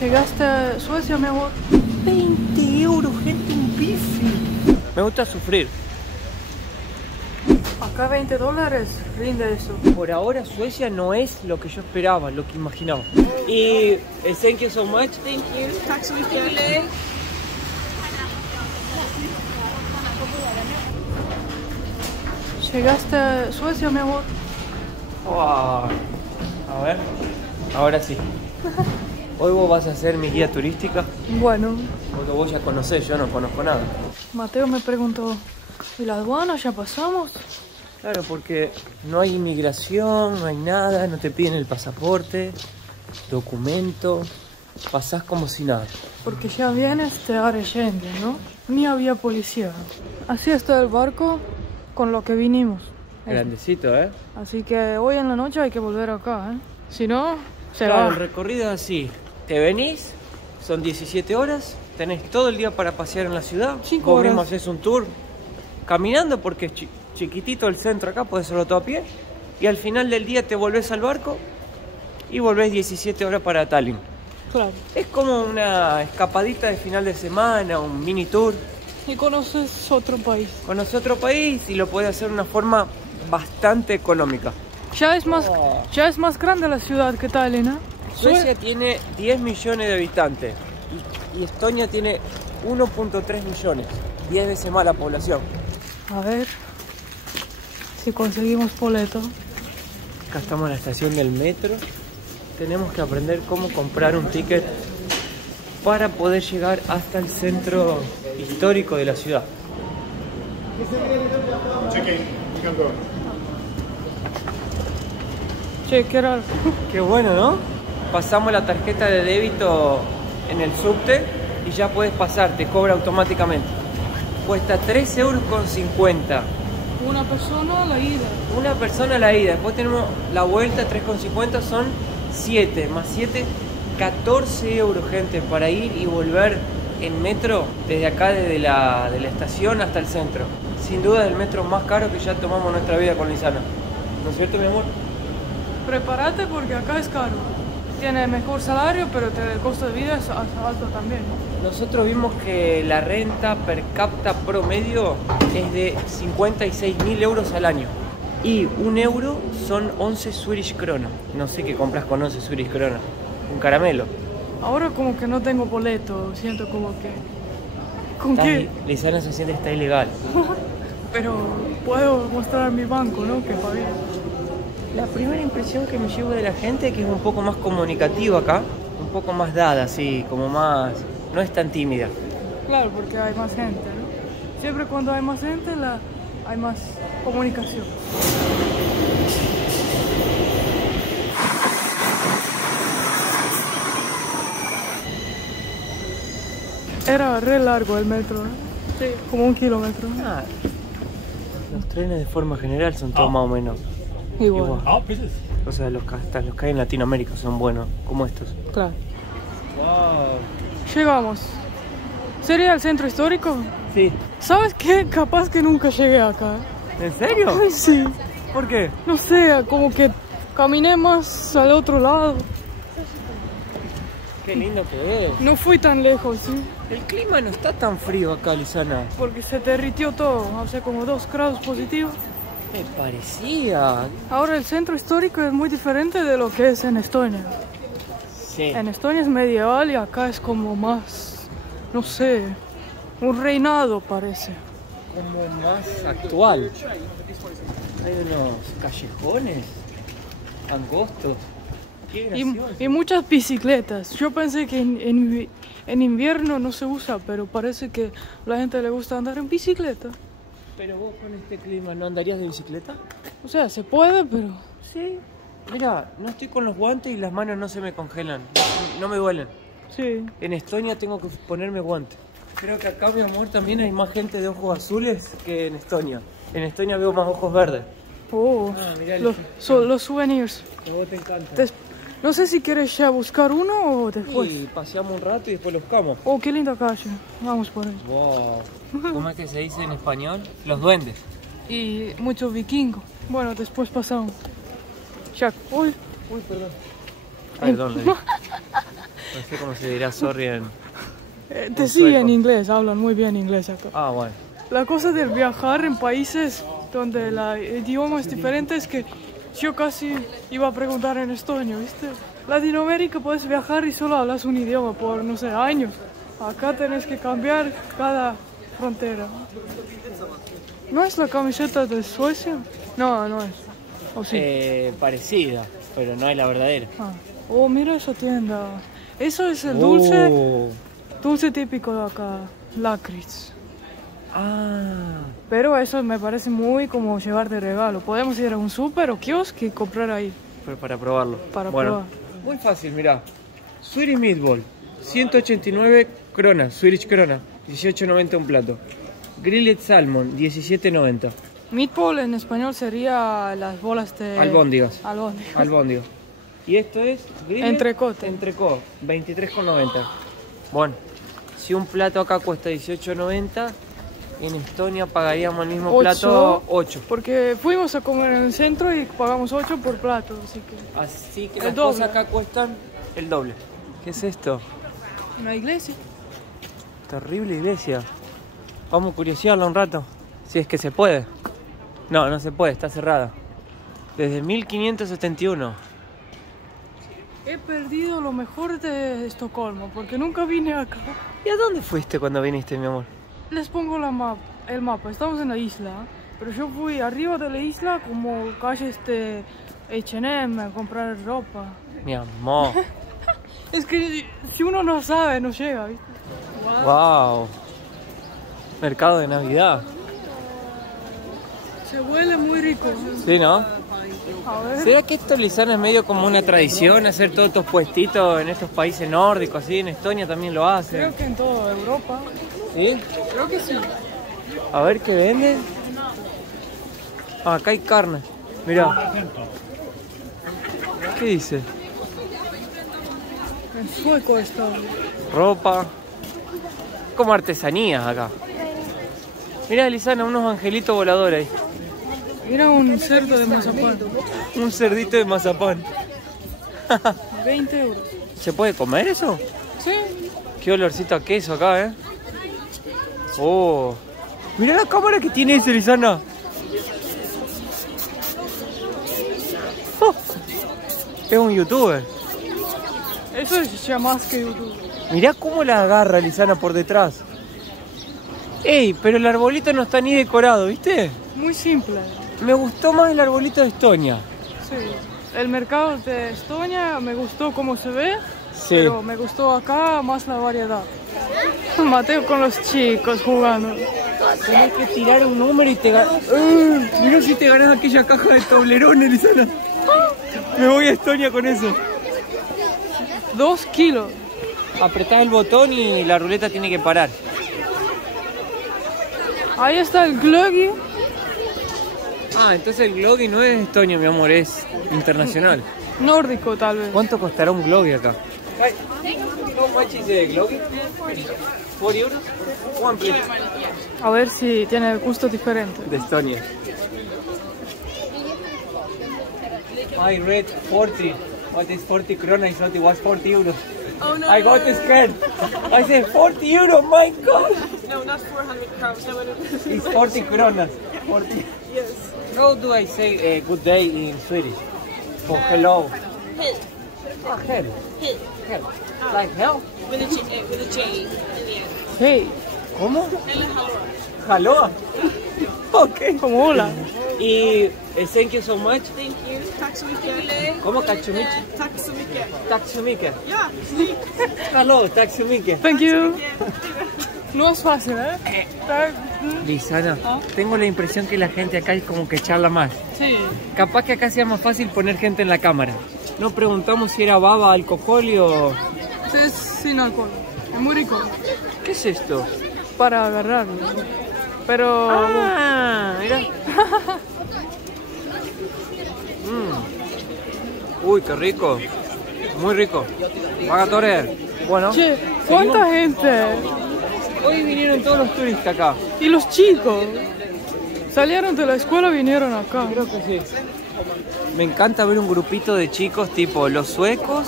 Llegaste a Suecia, mi amor. 20 euros, gente, un bife. Me gusta sufrir. Acá $20, rinde eso. Por ahora Suecia no es lo que yo esperaba, lo que imaginaba. Y thank you so much. Thank you. Tack så mycket. Llegaste a Suecia, mi amor. Wow. A ver, ahora sí. Hoy vos vas a ser mi guía turística. Bueno, Porque vos ya conocés, yo no conozco nada. Mateo me preguntó, ¿y la aduana ya pasamos? Claro, porque no hay inmigración, no hay nada, no te piden el pasaporte, documento, pasás como si nada. Porque ya vienes de área Schengen, ¿no? Ni había policía. Así está el barco con lo que vinimos. Grandecito, ¿eh? Así que hoy en la noche hay que volver acá, ¿eh? Si no, se Claro, va. el recorrido es así. Te venís, son 17 horas, tenés todo el día para pasear en la ciudad. 5 Vos horas. mismo haces un tour caminando porque es chiquitito el centro acá, podés hacerlo todo a pie. Y al final del día te volvés al barco y volvés 17 horas para Tallinn. Claro. Es como una escapadita de final de semana, un mini tour. Y conoces otro país. Conoces otro país y lo podés hacer de una forma bastante económica. Ya es más grande la ciudad que Tallinn, ¿eh? Suecia tiene 10 millones de habitantes y Estonia tiene 1.3 millones, 10 veces más la población. A ver si conseguimos boleto. Acá estamos en la estación del metro. Tenemos que aprender cómo comprar un ticket para poder llegar hasta el centro histórico de la ciudad. Che, qué raro. Qué bueno, ¿no? Pasamos la tarjeta de débito en el subte y ya puedes pasar, te cobra automáticamente. Cuesta 3,50 euros. Una persona a la ida. Una persona a la ida, después tenemos la vuelta, 3,50 son 7, más 7, 14 euros, gente, para ir y volver en metro desde acá, desde la estación hasta el centro. Sin duda es el metro más caro que ya tomamos en nuestra vida con Lisana. ¿No es cierto, mi amor? Prepárate porque acá es caro. Tiene mejor salario, pero el costo de vida es alto también, ¿no? Nosotros vimos que la renta per cápita promedio es de 56.000 euros al año. Y 1 euro son 11 Swedish krona. No sé qué compras con 11 Swedish krona. Un caramelo. Ahora como que no tengo boleto, siento como que... ¿Con qué? Lisana se siente que está ilegal. Pero puedo mostrar mi banco, ¿no? Que pagué. La primera impresión que me llevo de la gente es que es un poco más comunicativa acá. Un poco más dada, así, como más... No es tan tímida. Claro, porque hay más gente, ¿no? Siempre cuando hay más gente, hay más comunicación. Era re largo el metro, ¿eh? Sí. Como 1 kilómetro. Ah, los trenes de forma general son todos más o menos Igual. o sea, hasta los que hay en Latinoamérica son buenos, como estos. Claro. Wow. Llegamos. ¿Sería el centro histórico? Sí. ¿Sabes qué? Capaz que nunca llegué acá. ¿En serio? Ay, sí. ¿Por qué? No sé, como que caminé más al otro lado. Qué lindo que es. No fui tan lejos, ¿sí? El clima no está tan frío acá, Lisana. Porque se derritió todo, o sea, como 2 grados positivos. Me parecía. Ahora el centro histórico es muy diferente de lo que es en Estonia. Sí. En Estonia es medieval y acá es como más, no sé, un reinado parece. Como más actual. Hay unos callejones angostos. Qué gracioso. Y muchas bicicletas. Yo pensé que en invierno no se usa, pero parece que a la gente le gusta andar en bicicleta. Pero vos con este clima, ¿no andarías de bicicleta? O sea, se puede, pero... Sí. Mira, no estoy con los guantes y las manos no se me congelan. No me duelen. Sí. En Estonia tengo que ponerme guantes. Creo que acá, mi amor, también hay más gente de ojos azules que en Estonia. En Estonia veo más ojos verdes. Oh, mirá, los souvenirs. A vos te encanta. No sé si quieres ya buscar uno o después. Y paseamos un rato y después los buscamos. Oh, qué linda calle. Vamos por ahí. Wow. ¿Cómo es que se dice en español? Los duendes. Y mucho vikingo. Bueno, después pasamos. Ya. Uy, Uy, perdón. Perdón, no sé cómo se dirá sorry en... Te sigue en inglés, hablan muy bien inglés acá. Ah, bueno. La cosa de viajar en países donde el idioma es diferente es que yo casi iba a preguntar en estonio, ¿viste? Latinoamérica puedes viajar y solo hablas un idioma por, no sé, años. Acá tenés que cambiar cada frontera. ¿No es la camiseta de Suecia? No, no es. ¿O sí? Parecida, pero no es la verdadera. Ah. Oh, mira esa tienda. Eso es el dulce, Oh. dulce típico de acá, lakritz. Ah. Pero eso me parece muy como llevar de regalo. Podemos ir a un súper o kiosco y comprar ahí. Pero para probarlo. Para bueno, probar. Muy fácil, mirá. Swedish Meatball, 189 kronas, Swedish krona, 18.90 un plato. Grilled Salmon, 17.90. Meatball en español sería las bolas de... Albóndigas. Albóndigas. Albóndigas. Y esto es grilled Entrecote. Entrecot, 23.90. Bueno, si un plato acá cuesta 18.90, en Estonia pagaríamos el mismo plato 8. Porque fuimos a comer en el centro y pagamos 8 por plato, Así que El las doble. cosas acá cuestan el doble. ¿Qué es esto? Una iglesia. Terrible iglesia. Vamos a curiosearla un rato. Si es que se puede. No, no se puede, está cerrada. Desde 1571. He perdido lo mejor de Estocolmo porque nunca vine acá. ¿Y a dónde fuiste cuando viniste, mi amor? Les pongo el mapa. Estamos en la isla, pero yo fui arriba de la isla como calles de H&M a comprar ropa. Mi amor. Es que si uno no sabe, no llega, ¿viste? Wow. Mercado de Navidad. Se huele muy rico. Sí, ¿no? A ver. ¿Será que esto, Lisana, es medio como una tradición hacer todos estos puestitos en estos países nórdicos, así? En Estonia también lo hacen. Creo que en toda Europa. ¿Sí? Creo que sí. A ver qué venden. Ah, acá hay carne. Mirá. ¿Qué dice? En sueco está. Ropa. Como artesanías acá. Mirá, Lisana, unos angelitos voladores ahí. Mira un cerdo de mazapán. Un cerdito de mazapán. 20 euros. ¿Se puede comer eso? Sí. Qué olorcito a queso acá, ¿eh? Oh. Mirá la cámara que tiene ese, Lisana. Oh. Es un youtuber. Eso es ya más que YouTube. Mirá cómo la agarra, Lisana, por detrás. Ey, pero el arbolito no está ni decorado, ¿viste? Muy simple. Me gustó más el arbolito de Estonia. Sí. El mercado de Estonia me gustó cómo se ve, Sí. pero me gustó acá más la variedad. Mateo con los chicos jugando. Tenés que tirar un número y te ganas. Mirá si te ganas aquella caja de toblerones, Lisana. Me voy a Estonia con eso. 2 kilos. Apretás el botón y la ruleta tiene que parar. Ahí está el glöggi. Ah, entonces el glöggi no es estonio, mi amor, es internacional. Nórdico tal vez. ¿Cuánto costará un glöggi acá? How much is the glöggi? 4 euros? One please. A ver si tiene gusto diferente. De Estonia. I read 40. What is 40 krona? I thought it was 40 euros. Oh no. I got scared. I said 40 euros, my God. No, not 400 crowns. No, It's 40 kronas. 40. Yes. How do I say good day in Swedish? For hello. Hell. Ah, hell. Hell. Hell. Like hell? With a J in the end. Hey, ¿Cómo? Eller hallå. Hallå. Ok. como hola. Y thank you so much. Thank you. Tack så mycket. ¿Cómo Kachumichi? Tack så mycket. Tack så mycket. Ja, Hallå, tack så mycket. Thank you. No es fácil, ¿eh? Lisana, tengo la impresión que la gente acá es como que charla más. Sí. Capaz que acá sea más fácil poner gente en la cámara. No preguntamos si era baba, alcohol o... Es sin alcohol. Es muy rico. ¿Qué es esto? Para agarrarlo. Pero... Ah, mira. Uy, qué rico. Muy rico. Vagatore. Bueno. Che, ¿cuánta gente? Hoy vinieron todos los turistas acá. Y los chicos. Salieron de la escuela y vinieron acá. Creo que sí. Me encanta ver un grupito de chicos tipo los suecos,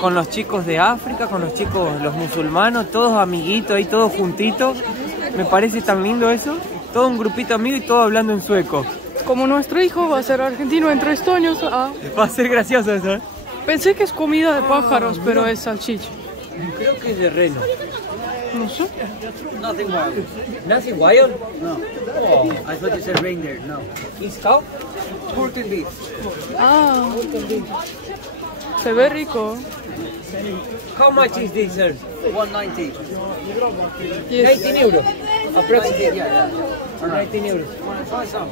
con los chicos de África, con los chicos, los musulmanos, todos amiguitos ahí, todos juntitos. Me parece tan lindo eso. Todo un grupito amigo y todo hablando en sueco. Como nuestro hijo va a ser argentino entre estonhos, Va a ser gracioso eso, ¿eh? pensé que es comida de pájaros, pero es salchicha. Creo que es de reno. No sé. Nothing wild. ¿Nazi wild? No. Oh, I thought you said reindeer. No. ¿Is cow? Pork and beef. Ah, se ve rico. How much is this, sir? 190. Yes. 19 euros. Approximately. Yeah. 19 euros. Try some.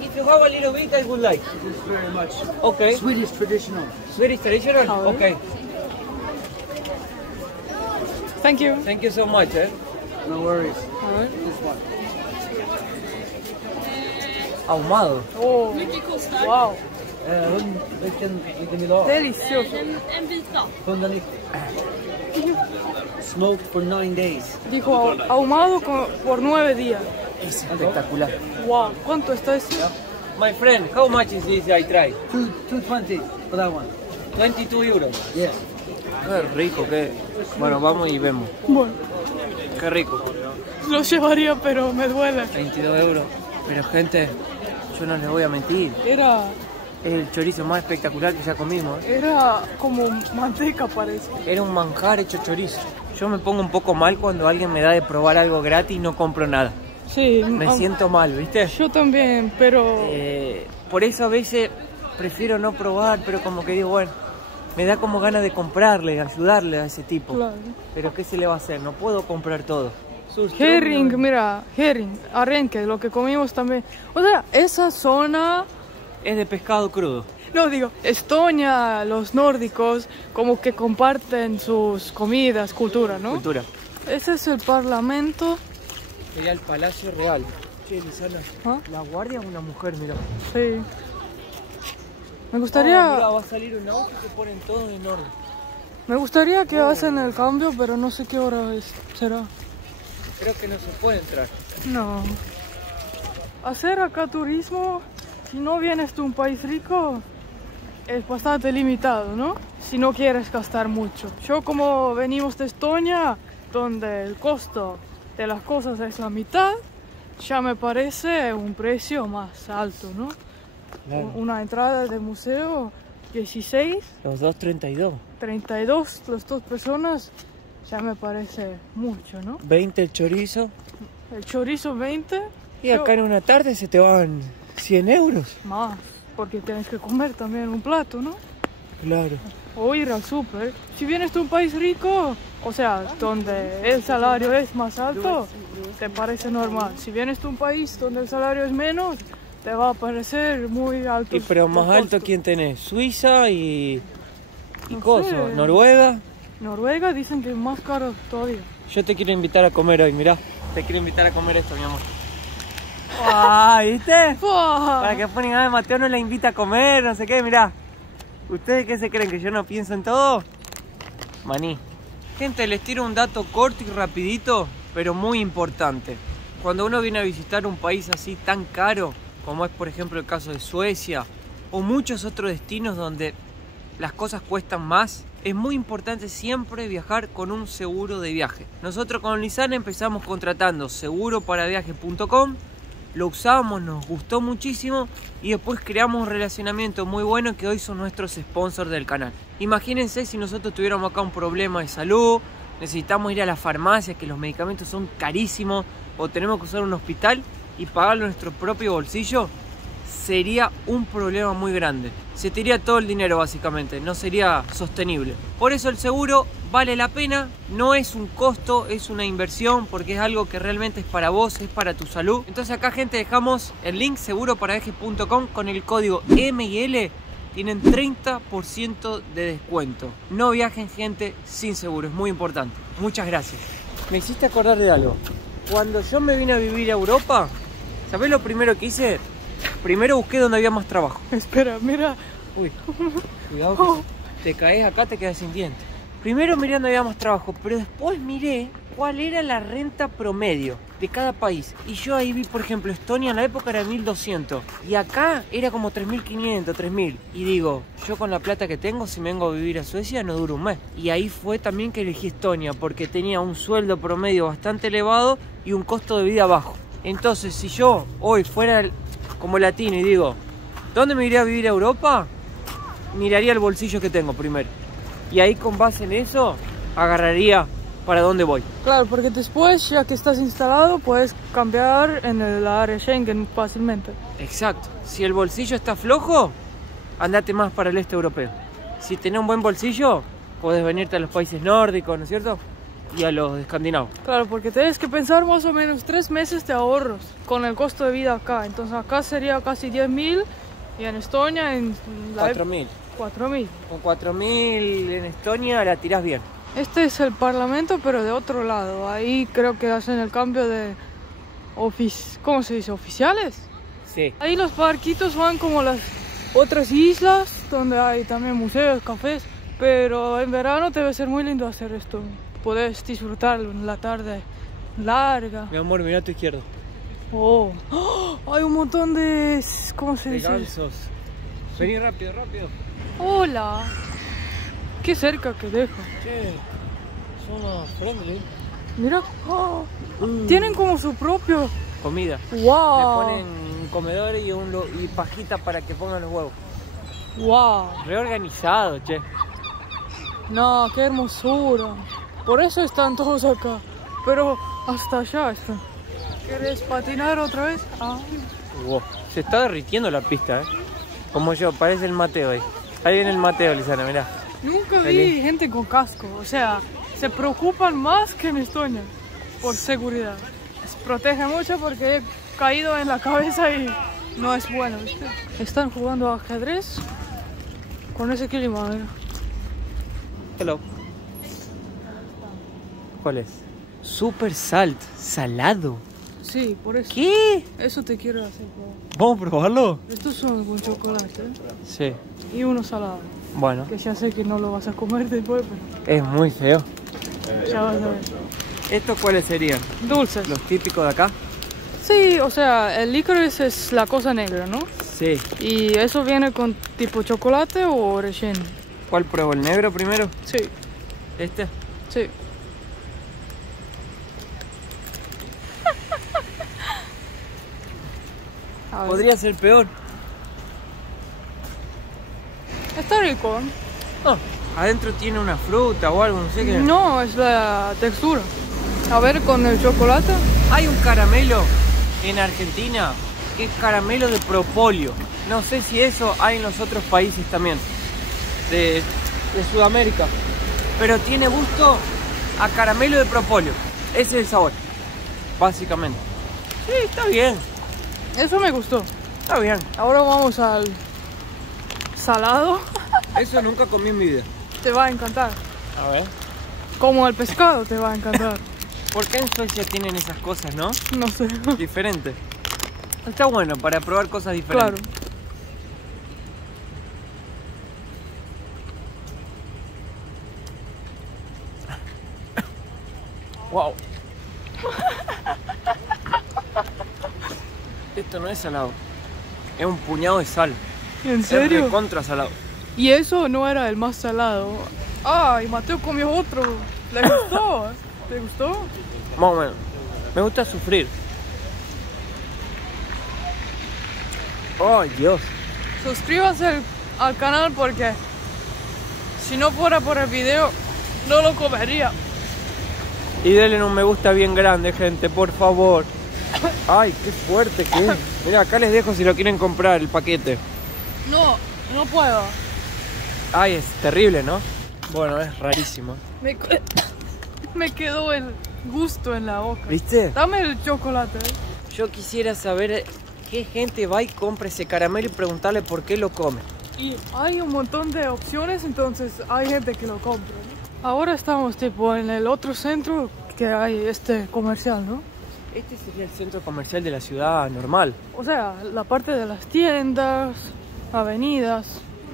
If you have a little bit, I would like. This is very much Okay. Swedish traditional. Swedish traditional? A ver. Okay. Thank you. Thank you so much, eh? No worries. A ver. This one. Ahumado. Oh, wow. Vilken vill du ha? Delicioso. En bit då. 190. Smoked for 9 days. Dijo ahumado por 9 días. Es espectacular. Wow, ¿cuánto está eso? My friend, how much is this I try? 220 for that one. 22 euros. Yes. Qué rico, qué... Bueno, vamos y vemos. Bueno, Qué rico. lo llevaría, pero me duele. 22 euros. Pero gente, yo no les voy a mentir. Era Es el chorizo más espectacular que ya comimos. como manteca, parece. Era un manjar hecho chorizo. Yo me pongo un poco mal cuando alguien me da de probar algo gratis y no compro nada. Sí, Me siento mal, ¿viste? Yo también, pero Por eso a veces prefiero no probar, pero como que digo, bueno, me da como ganas de comprarle, ayudarle a ese tipo. claro. Pero ¿qué se le va a hacer? No puedo comprar todo. Herring, mira, herring, arenque, lo que comimos también. O sea, esa zona, Es de pescado crudo. no digo, Estonia, los nórdicos, como que comparten sus comidas, cultura, ¿no? Cultura. Ese es el parlamento. Sería el Palacio Real. Che, Lisana, ¿Ah? la guardia es una mujer, mira. Sí. Me gustaría, Mira, va a salir un auto que ponen todos en orden. me gustaría que hacen el cambio, pero no sé qué hora será. Creo que no se puede entrar. No. Hacer acá turismo, si no vienes de un país rico, es bastante limitado, ¿no? Si no quieres gastar mucho. Yo como venimos de Estonia, donde el costo de las cosas es la mitad, ya me parece un precio más alto, ¿no? Claro. Una entrada de museo, 16, Los 2.32. 32, las dos personas, ya me parece mucho, ¿no? 20 el chorizo. El chorizo 20. Y acá en una tarde se te van 100 euros. Más, porque tienes que comer también un plato, ¿no? Claro. O ir al súper. Si vienes de un país rico, o sea, donde el salario es más alto, te parece normal. Si vienes de un país donde el salario es menos, te va a parecer muy alto. Y pero más el alto, costo. ¿quién tenés? Suiza y No coso. sé. Noruega. Noruega dicen que es más caro todavía. Yo te quiero invitar a comer hoy, mirá. Te quiero invitar a comer esto, mi amor. ¡Ah! ¿Viste? Para que ponen, a Mateo no la invita a comer, no sé qué, mirá. ¿Ustedes qué se creen? ¿Que yo no pienso en todo? Maní. Gente, les tiro un dato corto y rapidito, pero muy importante. Cuando uno viene a visitar un país así tan caro, como es por ejemplo el caso de Suecia, o muchos otros destinos donde las cosas cuestan más, es muy importante siempre viajar con un seguro de viaje. Nosotros con Lisana empezamos contratando seguroparaviaje.com, lo usamos, nos gustó muchísimo y después creamos un relacionamiento muy bueno que hoy son nuestros sponsors del canal. Imagínense si nosotros tuviéramos acá un problema de salud, necesitamos ir a la farmacia, que los medicamentos son carísimos, o tenemos que usar un hospital y pagarlo en nuestro propio bolsillo, sería un problema muy grande. Se te iría todo el dinero básicamente, no sería sostenible. Por eso el seguro vale la pena, no es un costo, es una inversión, porque es algo que realmente es para vos, es para tu salud. Entonces acá, gente, dejamos el link seguroparaviaje.com con el código MIL, tienen 30% de descuento. No viajen, gente, sin seguro, es muy importante. Muchas gracias. Me hiciste acordar de algo. Cuando yo me vine a vivir a Europa, ¿sabés lo primero que hice? Primero busqué donde había más trabajo. Espera, mira. Uy, cuidado que te caes acá, te quedas sin dientes. Primero miré donde había más trabajo, pero después miré cuál era la renta promedio de cada país. Y yo ahí vi, por ejemplo, Estonia en la época era 1200 y acá era como 3500, 3000. Y digo, yo con la plata que tengo, si me vengo a vivir a Suecia, no duro un mes. Y ahí fue también que elegí Estonia, porque tenía un sueldo promedio bastante elevado y un costo de vida bajo. Entonces, si yo hoy fuera como latino y digo, ¿dónde me iría a vivir a Europa? Miraría el bolsillo que tengo primero. Y ahí con base en eso, agarraría para dónde voy. Claro, porque después, ya que estás instalado, puedes cambiar en el área Schengen fácilmente. Exacto. Si el bolsillo está flojo, andate más para el este europeo. Si tenés un buen bolsillo, podés venirte a los países nórdicos, ¿no es cierto? Y a los escandinavos. Claro, porque tienes que pensar más o menos 3 meses de ahorros con el costo de vida acá. Entonces acá sería casi 10.000 y en Estonia en la 4.000. 4.000. Con 4.000 en Estonia la tirás bien. Este es el parlamento, pero de otro lado. Ahí creo que hacen el cambio de ¿cómo se dice? ¿Oficiales? Sí. Ahí los barquitos van como las otras islas, donde hay también museos, cafés. Pero en verano debe ser muy lindo hacer esto. Podés disfrutarlo en la tarde larga. Mi amor, mira a tu izquierda. Oh, ¡oh! Hay un montón de... ¿Cómo se De dice? gansos. Vení rápido, rápido. Hola. Qué cerca que deja. Che, son friendly. Mira. ¡Oh! Tienen como su propio... Comida. ¡Wow! Le ponen un comedor y pajita para que pongan los huevos. ¡Wow! Reorganizado, che. No, qué hermosura. Por eso están todos acá. Pero hasta allá están. ¿Quieres patinar otra vez? Ah. Wow. Se está derritiendo la pista, Como yo, parece el Mateo ahí. Ahí viene el Mateo, Lizana, mirá. Nunca vi gente con casco. O sea, se preocupan más que en Estonia por seguridad. Se protege mucho porque he caído en la cabeza y no es bueno, ¿viste? Están jugando ajedrez con ese clima, mira. Hello. ¿Cuál es? Super salt, salado. Sí, por eso. ¿Qué? Eso te quiero hacer. ¿Vamos a probarlo? Estos son con chocolate, Sí. y uno salado. Bueno, Que ya sé que no lo vas a comer después, pero es muy feo. ya vas a ver. ¿Estos cuáles serían? Dulces. ¿Los típicos de acá? Sí, o sea, el licorice es la cosa negra, ¿no? Sí. Y eso viene con tipo chocolate o relleno. ¿Cuál pruebo? ¿El negro primero? Sí, ¿Este? sí. A ver. Podría ser peor. Está rico. No, adentro tiene una fruta o algo, no sé qué. No, es la textura. A ver, con el chocolate. Hay un caramelo en Argentina que es caramelo de propóleo. No sé si eso hay en los otros países también de Sudamérica, pero tiene gusto a caramelo de propóleo. Ese es el sabor, básicamente. Sí, está bien, Eso me gustó. está bien. Ahora vamos al salado. Eso nunca comí en mi vida. Te va a encantar. A ver. Como el pescado te va a encantar. ¿Por qué en Suecia tienen esas cosas, no? No sé. Diferentes. Está bueno para probar cosas Claro. diferentes. Wow. Esto no es salado. Es un puñado de sal. ¿En Es serio? contra salado. Y eso no era el más salado. Ay, Mateo comió otro. ¿Le gustó? ¿Te gustó? Más o menos. Me gusta sufrir. ¡Ay, Dios! Suscríbanse al canal porque si no fuera por el video no lo comería. Y denle un me gusta bien grande, gente, por favor. ¡Ay, qué fuerte que es! Mira, acá les dejo si lo quieren comprar, el paquete. No, no puedo. Ay, es terrible, ¿no? Bueno, es rarísimo. Me quedó el gusto en la boca. ¿Viste? Dame el chocolate. Yo quisiera saber qué gente va y compra ese caramelo y preguntarle por qué lo come. Y hay un montón de opciones, entonces hay gente que lo compra, ¿no? Ahora estamos tipo en el otro centro que hay este comercial, ¿no? Este sería el centro comercial de la ciudad normal. O sea, la parte de las tiendas, avenidas.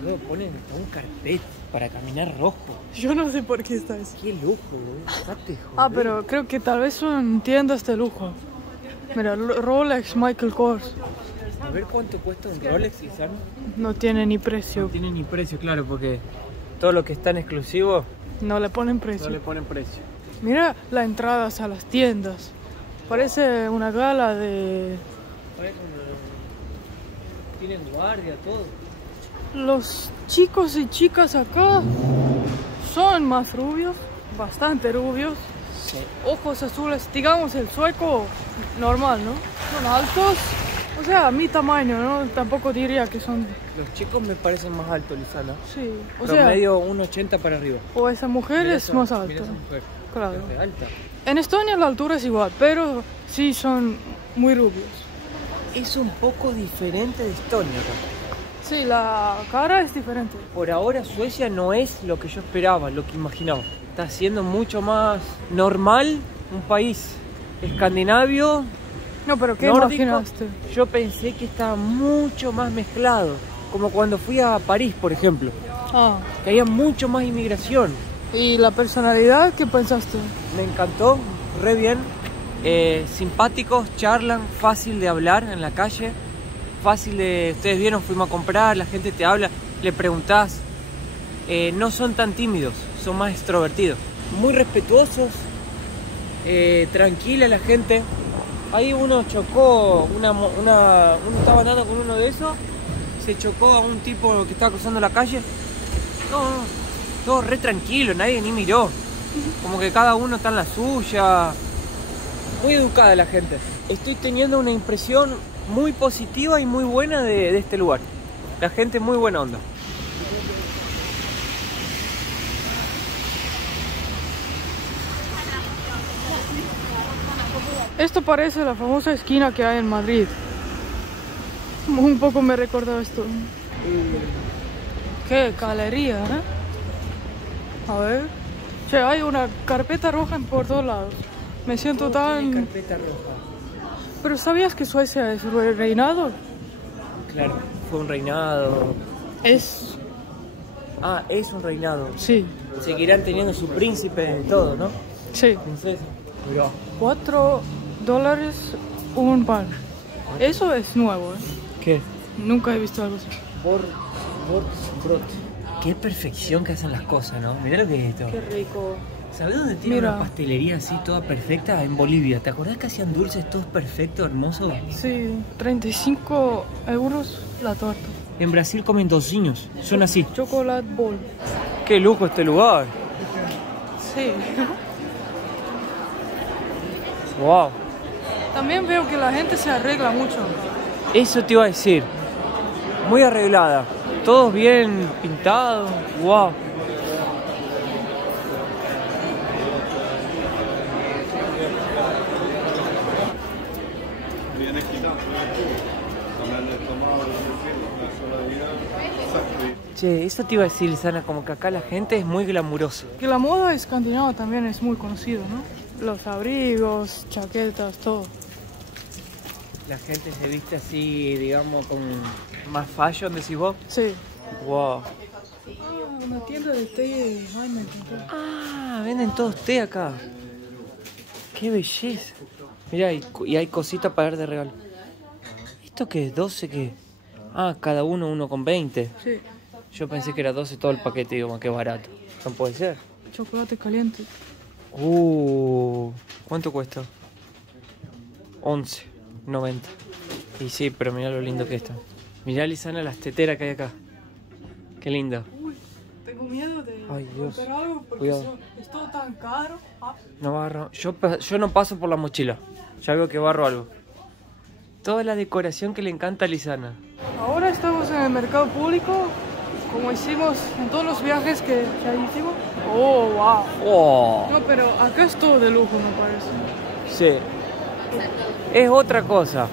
Luego ponen un carpet para caminar rojo. Yo no sé por qué está eso. Qué lujo, boludo. Date, joder. Ah, pero creo que tal vez son tiendas de lujo. Mira, Rolex, Michael Kors. A ver cuánto cuesta un Rolex, Lisana. No tiene ni precio. No tiene ni precio, claro, porque todo lo que es tan exclusivo No le ponen no precio. le ponen precio. Mira las entradas a las tiendas. Parece una gala de... Tienen guardia, todo. Los chicos y chicas acá son más rubios, bastante rubios. Sí. Ojos azules, digamos el sueco normal, ¿no? Son altos, o sea, mi tamaño, ¿no? Tampoco diría que son... Los chicos me parecen más altos, Lisana. Sí, o sea, Promedio 1,80 para arriba. o esa mujer Mira es esa- más mira alta. esa mujer. Claro. Es re alta. En Estonia la altura es igual, pero sí son muy rubios. Es un poco diferente de Estonia acá. Sí, la cara es diferente. Por ahora Suecia no es lo que yo esperaba, lo que imaginaba. Está siendo mucho más normal un país escandinavio, No, pero ¿qué nórdico. imaginaste? Yo pensé que estaba mucho más mezclado, como cuando fui a París, por ejemplo, Ah, que había mucho más inmigración. ¿y la personalidad qué pensaste? Me encantó, re bien, simpáticos, charlan, fácil de hablar en la calle, fácil de... Ustedes vieron, fuimos a comprar, la gente te habla, le preguntás, no son tan tímidos, son más extrovertidos, muy respetuosos, tranquila la gente. Ahí uno chocó, uno estaba andando con uno de esos, se chocó a un tipo que estaba cruzando la calle. No, todo re tranquilo, nadie ni miró. Como que cada uno está en la suya. Muy educada la gente. Estoy teniendo una impresión muy positiva y muy buena de este lugar. La gente muy buena onda. Esto parece la famosa esquina que hay en Madrid. Un poco me recordó esto. Qué galería, ¿eh? A ver. Che, hay una carpeta roja por todos lados. Me siento tan... Carpeta roja. Pero ¿sabías que Suecia es reinado? Claro, fue un reinado. Es... Ah, es un reinado. Sí, Seguirán teniendo su príncipe de todo, ¿no? sí. Princesa. Mirá. $4 un pan. Eso es nuevo, ¿eh? ¿Qué? Nunca he visto algo así. Brot. Qué perfección que hacen las cosas, ¿no? Mirá lo que es esto. Qué rico. ¿Sabés dónde tiene Mira. una pastelería así toda perfecta? En Bolivia. ¿Te acordás que hacían dulces todos perfectos, hermosos? Sí, 35 euros la torta. En Brasil comen tocinos. Son así. Chocolate bowl. Qué lujo este lugar. Sí. Wow. También veo que la gente se arregla mucho. Eso te iba a decir. Muy arreglada. Todos bien pintados. Wow. Che, eso te iba a decir, Lisana, como que acá la gente es muy glamurosa. Que la moda escandinava también es muy conocida, ¿no? Los abrigos, chaquetas, todo. La gente se viste así, digamos, con más fashion, decís vos. Sí. Wow. Ah, una tienda de té. Ay, me encantó. Ah, venden todos té acá. Qué belleza. Mirá, y hay cositas para dar de regalo. ¿Esto qué es? ¿12 qué? Ah, cada uno 1,20. Sí. Yo pensé que era 12 todo el paquete, digo, qué barato. No puede ser. Chocolate caliente. ¿Cuánto cuesta? 11,90. Y sí, pero mirá lo lindo que está. Mirá, Lisana, las teteras que hay acá. Qué lindo. Uy, tengo miedo de Ay, Dios. romper algo porque Cuidado. es todo tan caro. Ah, No barro. Yo no paso por la mochila. Ya veo que barro algo. Toda la decoración que le encanta a Lisana. ahora estamos en el mercado público, como hicimos en todos los viajes que ya hicimos. Oh, wow. ¡Oh! No, pero acá es todo de lujo, me parece. Sí. Es otra cosa.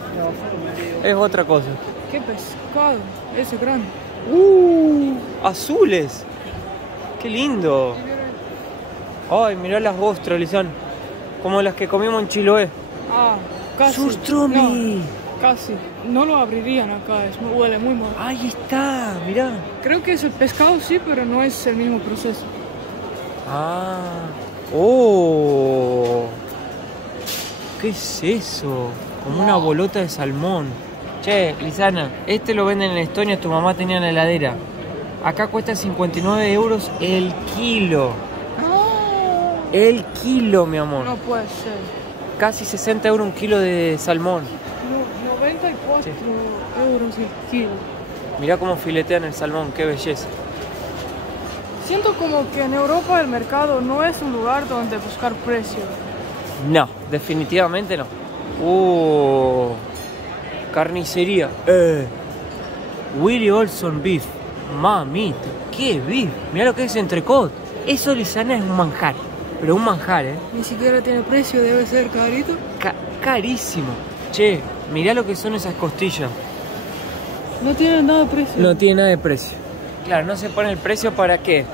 Es otra cosa. Qué pescado, ese grande. Azules. Qué lindo. Ay, mirá las ostras, Lisana. Como las que comimos en Chiloé. Ah, casi. Surströmming. No, Casi. No lo abrirían acá, huele muy mal. Ahí está, mirá. Creo que es el pescado, sí, pero no es el mismo proceso. Ah. Oh. ¿Qué es eso? Como una bolota de salmón. Che, Lisana, este lo venden en Estonia, tu mamá tenía en la heladera. Acá cuesta 59 euros el kilo. El kilo, mi amor. No puede ser. Casi 60 euros un kilo de salmón. 94 Sí. euros el kilo. Mirá cómo filetean el salmón, qué belleza. Siento como que en Europa el mercado no es un lugar donde buscar precio. No, definitivamente no. Carnicería. Willie Olson Beef. Mamita, qué beef. Mirá lo que es entrecot. Eso, Lisana, es un manjar. Pero un manjar, Ni siquiera tiene precio, debe ser carito. Carísimo. Che, mirá lo que son esas costillas. No tiene nada de precio. No tiene nada de precio. Claro, no se pone el precio ¿para qué?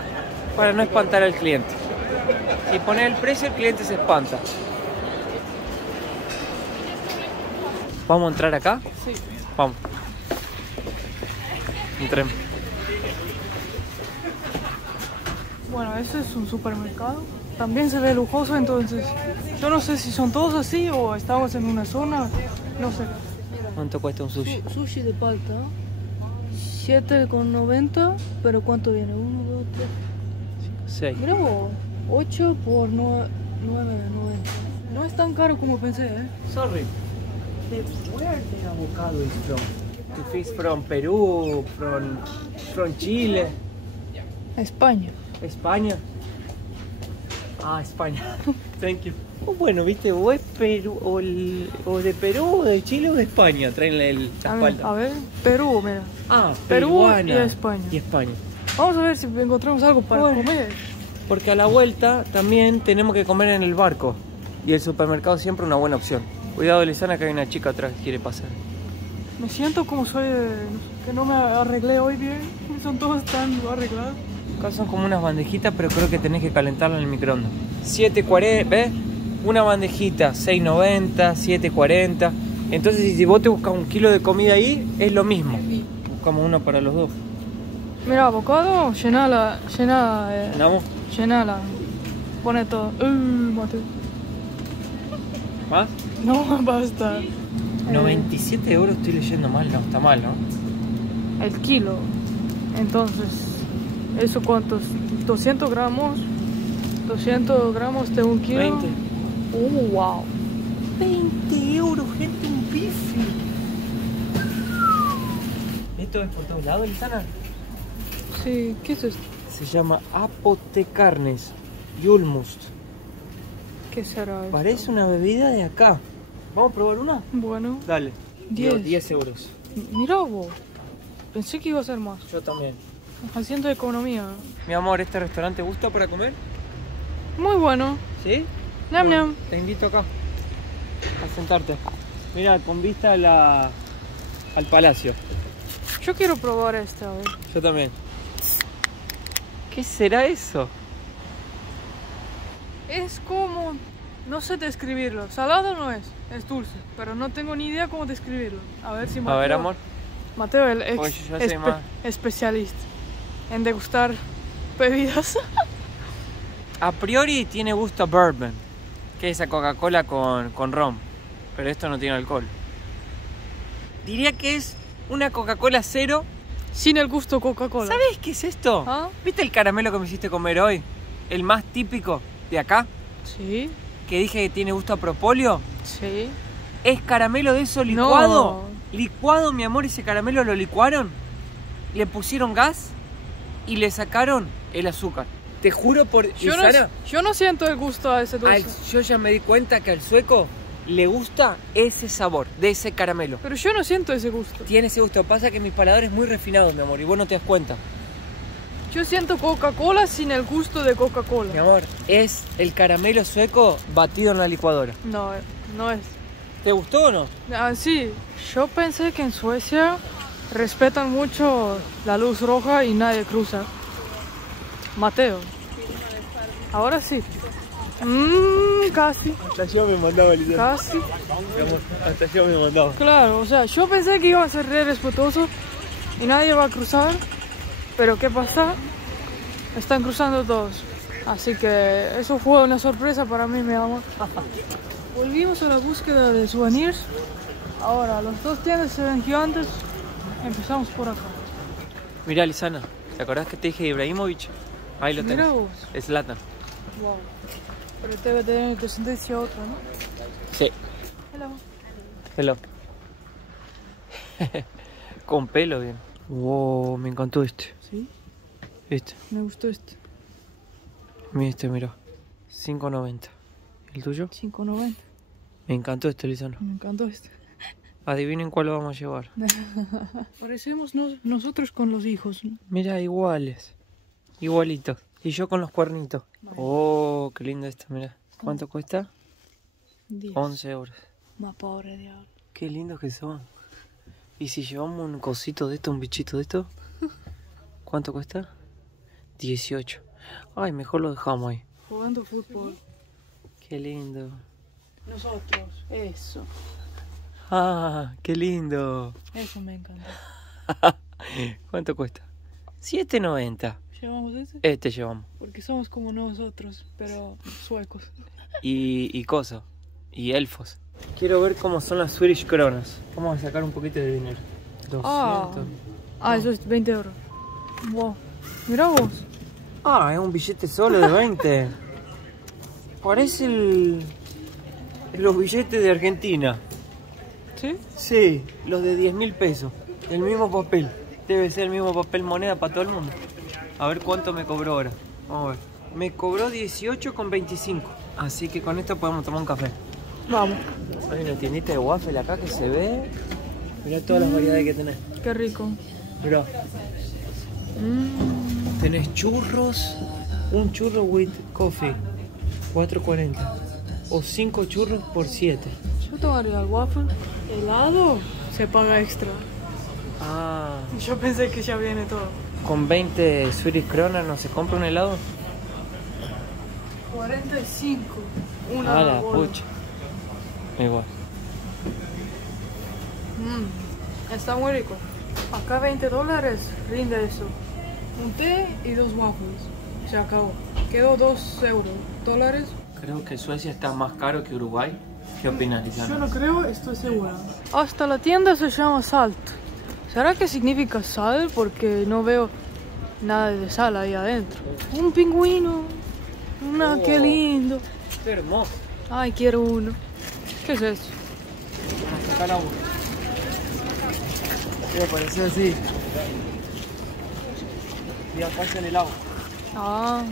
Para no espantar al cliente. Si pones el precio, el cliente se espanta. ¿Vamos a entrar acá? Sí. Vamos. Entremos. Bueno, este es un supermercado. También se ve lujoso, entonces yo no sé si son todos así o estamos en una zona, no sé. ¿Cuánto cuesta un sushi? Sushi de palta, 7,90, pero ¿cuánto viene? 1, 2, 3, 6. mira vos, 8 por 9,90. No es tan caro como pensé, Sorry. Where the avocado is from? The fish from Perú, from Chile, España. España. Ah, España. Thank you. Bueno, viste, o es Perú, o de Perú, o de Chile, o de España. Traen la espalda. A ver, Perú, mira. Ah, Perú peruana. y España. Y España. Vamos a ver si encontramos algo para Bueno. comer. Porque a la vuelta también tenemos que comer en el barco. Y el supermercado siempre una buena opción. Cuidado, Lisana, que hay una chica atrás que quiere pasar. Me siento como soy, que no me arreglé hoy bien. Son todos tan arreglados. Acá son como unas bandejitas, pero creo que tenés que calentarla en el microondas. 7.40, ¿ves? Una bandejita, 6.90, 7.40. Entonces, si vos te buscas un kilo de comida ahí, es lo mismo. Buscamos uno para los dos. Mira, avocado, llenala, ¿Ganamos? llenala. Pone todo. Mate. ¿Más? No, basta. 97 euros estoy leyendo mal, no, está mal, ¿no? El kilo. Entonces, ¿eso cuántos? 200 gramos. 200 gramos de un kilo. 20. Wow. 20 euros, gente, un bife. ¿Esto es por todos lados, Lisana? Sí, ¿qué es esto? Se llama Apotecarnes Julmust. ¿Qué será esto? Parece una bebida de acá. ¿Vamos a probar una? Bueno, Dale. 10. 10 euros. mira vos. Pensé que iba a ser más. Yo también. Haciendo economía. Mi amor, ¿este restaurante gusta para comer? Muy bueno. ¿Sí? Ñam, Bueno, ñam. te invito acá a sentarte. Mira, con vista al palacio. Yo quiero probar este, a ver. Yo también. ¿Qué será eso? Es como... No sé describirlo. Salado no es dulce. Pero no tengo ni idea cómo describirlo. A ver si Mateo... A ver, amor. Mateo, el Oye, yo sé más. especialista en degustar bebidas. A priori tiene gusto a bourbon, que es a Coca-Cola con ron. Pero esto no tiene alcohol. Diría que es una Coca-Cola cero. Sin el gusto Coca-Cola. ¿Sabes qué es esto? ¿Ah? ¿Viste el caramelo que me hiciste comer hoy? El más típico de acá. Sí, Que dije que tiene gusto a propóleo. sí. Es caramelo de eso licuado. No. Licuado, mi amor, ese caramelo lo licuaron. Le pusieron gas y le sacaron el azúcar. Te juro por Lisana, Yo no siento el gusto a ese dulce. yo ya me di cuenta que al sueco le gusta ese sabor de ese caramelo. Pero yo no siento ese gusto. Tiene ese gusto. Pasa que mi paladar es muy refinado, mi amor, y vos no te das cuenta. Yo siento Coca-Cola sin el gusto de Mi Coca-Cola. amor, es el caramelo sueco batido en la licuadora. No, no es. ¿Te gustó o no? Ah, sí, yo pensé que en Suecia respetan mucho la luz roja y nadie cruza. Mateo. Ahora sí. Casi, Hasta yo me mandaba, Lisandro. casi. Hasta yo me mandaba. Claro, o sea, yo pensé que iba a ser re respetuoso y nadie va a cruzar, pero ¿qué pasa? Están cruzando todos. Así que eso fue una sorpresa para mí, mi amor. Volvimos a la búsqueda de souvenirs. Ahora, los dos tiendas se ven gigantes. Empezamos por acá. Mirá, Lisana, ¿te acordás que te dije Ibrahimovic? Ahí lo Mira tengo. vos. Zlatan. Wow. Pero debe tener descendencia otra, ¿no? Sí. Hello. Hello. Con pelo bien. Wow, me encantó este. Sí, Este. me gustó este. Mira este, mira. 5.90. ¿El tuyo? 5.90. Me encantó este, Lisano. Me encantó este. Adivinen cuál lo vamos a llevar. Parecemos nosotros con los hijos, ¿no? Mira, iguales. Igualitos. Y yo con los cuernitos. Oh, qué lindo este, mira. ¿Cuánto cuesta? 10. 11 euros. Más pobre diablo. Qué lindos que son. ¿Y si llevamos un cosito de esto, un bichito de esto? ¿Cuánto cuesta? 18. Ay, mejor lo dejamos ahí. Jugando fútbol. Qué lindo. Nosotros. Eso. Ah, qué lindo. Eso me encanta. ¿Cuánto cuesta? 7.90. ¿Llevamos ese? Este llevamos. Porque somos como nosotros, pero suecos. Y coso. Y elfos. Quiero ver cómo son las Swedish Kronas. Vamos a sacar un poquito de dinero. 200. Eso es 20 euros. Wow. Mira vos. Ah, es un billete solo de 20. Parece los billetes de Argentina. ¿Sí? Sí, los de 10.000 pesos. El mismo papel. Debe ser el mismo papel moneda para todo el mundo. A ver cuánto me cobró ahora. Vamos a ver. Me cobró 18,25. Así que con esto podemos tomar un café. Vamos. Hay una tiendita de waffle acá que se ve. Mirá todas las variedades que tenés. Qué rico. Mirá. Tenés churros. Un churro with coffee. 4.40. O 5 churros por 7. Yo tomaría el waffle. Helado se paga extra. Ah. Yo pensé que ya viene todo. Con 20 Swedish Kronas no se compra un helado. 45. Ah, la bola. pucha. Igual. Está muy rico. Acá 20 dólares rinde eso. Un té y 2 waffles. Se acabó. Quedó 2 dólares. Creo que Suecia está más caro que Uruguay. ¿Qué opinas, Yo Lisandro? no creo, estoy segura. Hasta la tienda se llama Salt. ¿Será que significa sal? Porque no veo nada de sal ahí adentro. Un pingüino. Qué lindo. Qué hermoso. Ay, quiero uno. ¿Qué es eso? Vamos a sacar agua. Me pareció así. Y acá está en el agua. Ah.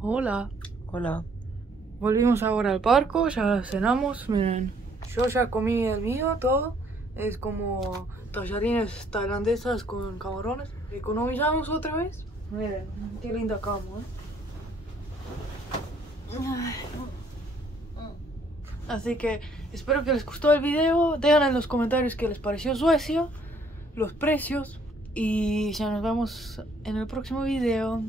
Hola. Hola. Volvimos ahora al parque, ya cenamos, miren. Yo ya comí el mío, todo. Es como tallarines tailandesas con camarones. Economizamos otra vez. Miren, qué linda cama, Así que espero que les gustó el video. Dejan en los comentarios qué les pareció Suecia, los precios. Y ya nos vemos en el próximo video.